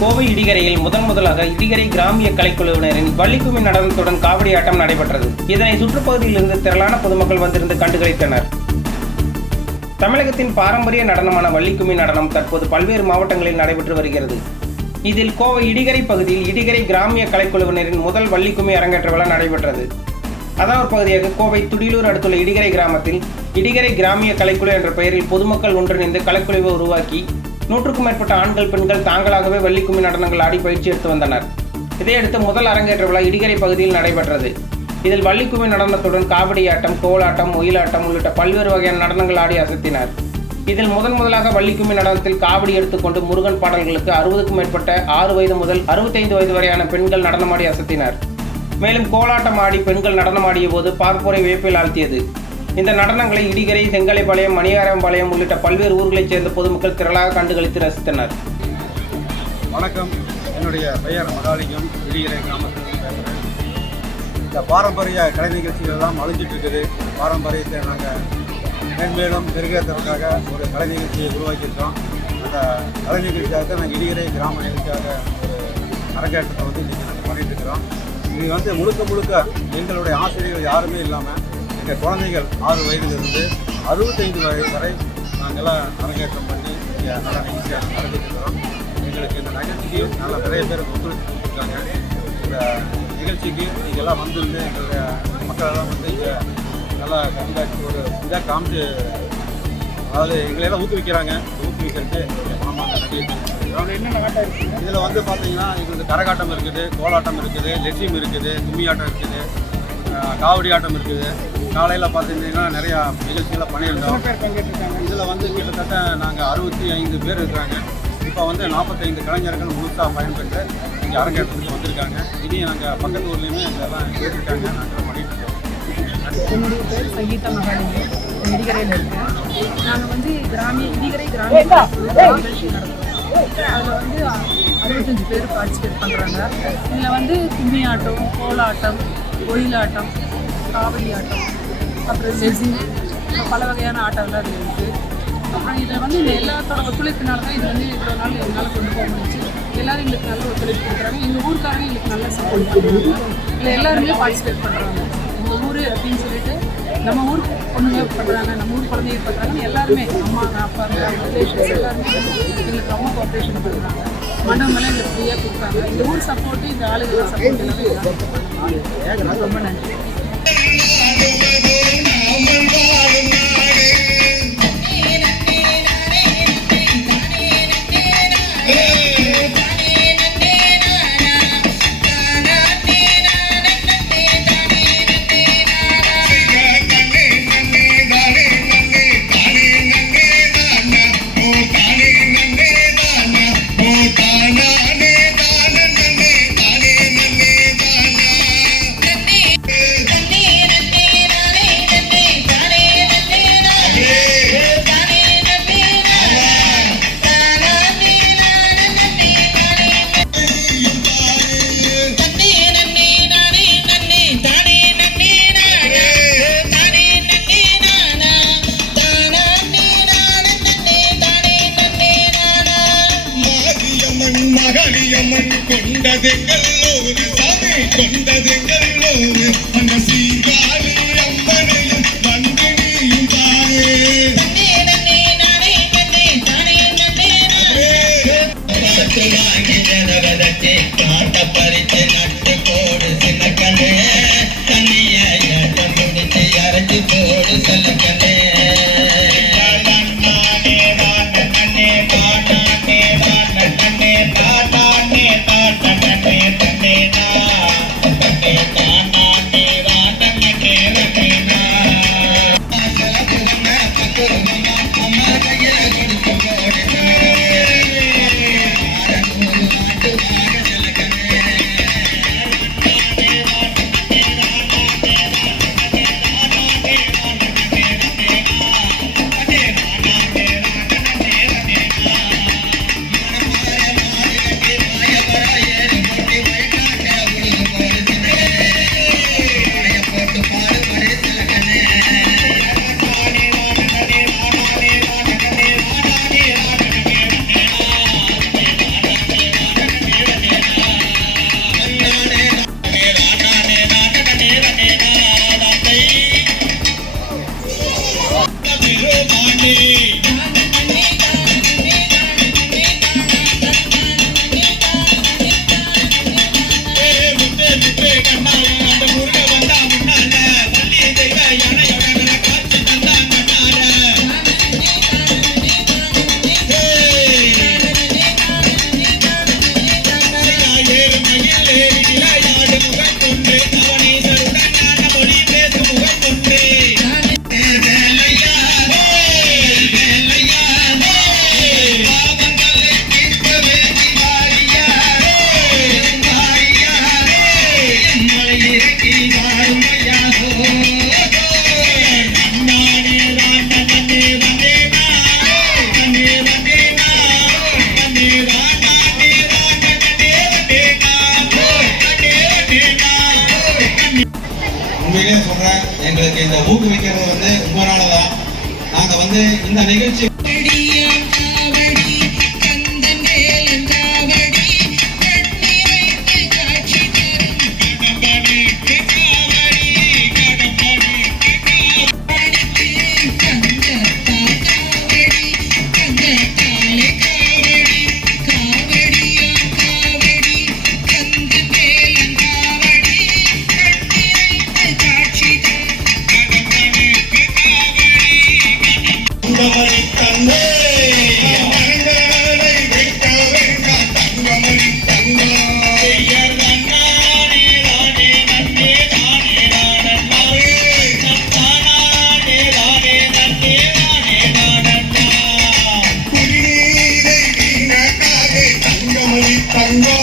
கோவை இடிகரையில் முதலாக இடிகரை கிராமிய கலைக்குழுவினரின் வள்ளிக்கும்மி நடனத்துடன் காவடி ஆட்டம் நடைபெற்றது. இதனை சுற்றுப்பகுதியில் இருந்து திரளான பொதுமக்கள் வந்திருந்து கண்டுகளித்தனர். தமிழகத்தின் பாரம்பரிய நடனமான வள்ளிக்கும்மி நடனம் தற்போது பல்வேறு மாவட்டங்களில் நடைபெற்று வருகிறது. இதில் கோவை இடிகரை பகுதியில் இடிகரை கிராமிய கலைக்குழுவினரின் முதல் வள்ளிக்கும்மி அரங்கேற்ற விழா நடைபெற்றது. அதாவது பகுதியாக கோவை துடிலூர் அடுத்துள்ள இடிகரை கிராமத்தில் இடிகரை கிராமிய கலைக்குழு என்ற பெயரில் பொதுமக்கள் ஒன்றிணைந்து கலைக்குழுவை உருவாக்கி 100க்கும் மேற்பட்ட ஆண்கள் பெண்கள் தாங்களாகவே வள்ளிக்கும்மி நடனங்கள் ஆடி பயிற்சி எடுத்து வந்தனர். இதையடுத்து முதல் அரங்கேற்ற விழா இடிகரை பகுதியில் நடைபெற்றது. இதில் வள்ளிக்கும்மி நடனத்துடன் காவடி ஆட்டம், கோலாட்டம், ஒயிலாட்டம் உள்ளிட்ட பல்வேறு வகையான நடனங்கள் ஆடி அசத்தினர். இதில் முதலாக வள்ளிக்கும்மி நடனத்தில் காவடி எடுத்துக்கொண்டு முருகன் பாடல்களுக்கு 60க்கும் மேற்பட்ட 6 வயது முதல் 65 வயது வரையான பெண்கள் நடனமாடி அசத்தினர். மேலும் கோலாட்டம் ஆடி பெண்கள் நடனமாடிய போது பார்ப்போரை வியப்பில் ஆழ்த்தியது. இந்த நடனங்களை இடிகரை, செங்கலைப்பாளையம், மணியாரம்பாளையம் உள்ளிட்ட பல்வேறு ஊர்களைச் சேர்ந்த பொதுமக்கள் திரளாக கண்டுகளித்து ரசித்தனர். வணக்கம், என்னுடைய பெயர் மகாலிங்கம். இடிகரை கிராமத்தில் பேசுகிறேன். இந்த பாரம்பரிய கலை நிகழ்ச்சிகள் எல்லாம் அழிஞ்சிட்டு இருக்குது. பாரம்பரியத்தை நாங்கள் மேன்மேலும் பெருகிறதுக்காக ஒரு கலை நிகழ்ச்சியை உருவாக்கியிருக்கோம். அந்த கலை நிகழ்ச்சியாக நாங்கள் இடிகரை கிராம நிகழ்ச்சியாக ஒரு அரங்கேற்றத்தை இன்றைக்கி நாங்கள் பண்ணிகிட்டு இருக்கிறோம். இது முழுக்க எங்களுடைய ஆசிரியர்கள் யாருமே இல்லாமல் எங்கள் குழந்தைகள் 6 வயதிலிருந்து 65 வயது வரை நாங்கள்லாம் அரங்கேற்றம் பண்ணி இங்கே நல்ல நிகழ்ச்சியாக நடந்துட்டுருக்கிறோம். எங்களுக்கு இந்த நிகழ்ச்சிக்கு நிறைய பேர் ஒத்துழைப்பு கொடுத்துருக்காங்க. இந்த நிகழ்ச்சிக்கு நீங்கள்லாம் வந்துருந்து எங்களுடைய மக்களெல்லாம் இங்கே நல்லா கண்காட்சி ஒரு இதாக காமிச்சு, அதாவது எங்களையெல்லாம் ஊக்குவிக்கிறாங்க. ஊக்குவிக்கிறது மனமாக நன்றி. இதில் பார்த்தீங்கன்னா எங்களுக்கு கரகாட்டம் இருக்குது, கோலாட்டம் இருக்குது, லெட்சியம் இருக்குது, கும்மியாட்டம் இருக்குது, காவடி ஆட்டம் இருக்குது. காலையில் பார்த்தீங்கன்னா நிறையா நிகழ்ச்சிகளை பண்ணியிருந்தோம். இதில் கிட்டத்தட்ட நாங்கள் 65 பேர் இருக்கிறாங்க. இப்போ 45 கலைஞர்கள் முழுசாக பயன்பெற்று இங்கே அரங்கேற்றத்துக்கு வந்திருக்காங்க. இனி நாங்கள் பக்கத்து ஊர்லேயுமே இதெல்லாம் கேட்டிருக்காங்க. நாங்கள் பண்ணிட்டு இருக்கோம். என்னுடைய பேர் சங்கீதா மகாலிங்கம். இடிகரையில் இருக்கேன். நாங்கள் இடிகரை கிராமிய நிகழ்ச்சி நடத்துகிறோம். அதில் 65 பேர் பார்ட்டிசிபேட் பண்ணுறாங்க. இதில் கும்மி ஆட்டம், கோலாட்டம், ஒயிலாட்டம், காவடி ஆட்டம், அப்புறம் லெசிங், பல வகையான ஆட்டம்லாம் அதில் இருக்குது. அப்புறம் இதில் இந்த எல்லாத்தோட ஒத்துழைப்பினால தான் இது இவ்வளோ நாள் எங்களால் கொண்டு போக முடிச்சு. எல்லோரும் எங்களுக்கு நல்ல ஒத்துழைப்பு கொடுக்குறாங்க. எங்கள் ஊருக்காரங்க எங்களுக்கு நல்லா சப்போர்ட் பண்ணுறாங்க. இதில் எல்லாருமே பார்ட்டிசிபேட் பண்ணுறாங்க. எங்கள் ஊர் அப்படின்னு சொல்லிட்டு நம்ம ஊர் பொண்ணுங்க பண்ணுறாங்க, நம்ம ஊர் குழந்தைங்க பண்ணுறாங்க. எல்லாருமே அம்மா, அப்பா, ரிலேஷன்ஸ் எல்லாருமே எங்களுக்கு ரொம்ப கோஆப்ரேஷன் பண்ணுறாங்க. மண்டபங்கள்லாம் எங்களுக்கு ஃப்ரீயாக கொடுக்குறாங்க. இந்த ஊர் சப்போர்ட்டு, இந்த ஆளுங்களோட சப்போர்ட் எல்லாமே ரொம்ப நன்றி. மகளியம்மன் கொண்டதெங்களோரு சாமி கொண்டதெங்களோரு அந்த சீர்காழி அம்மனையும் வந்து நீயும் தாயே வாங்கி ஜனவதத்தை காட்ட பறித்து நட்டு போடு சின்னக்கண்ணே தண்ணியாட்டம் முடிச்சு அரைச்சி போடு சொல்லக்கண்ணே எங்களுக்கு இந்த ஊக்குவிக்கிறது வந்து உங்களாலதான். நாங்க வந்து இந்த நிகழ்ச்சி தங்கம்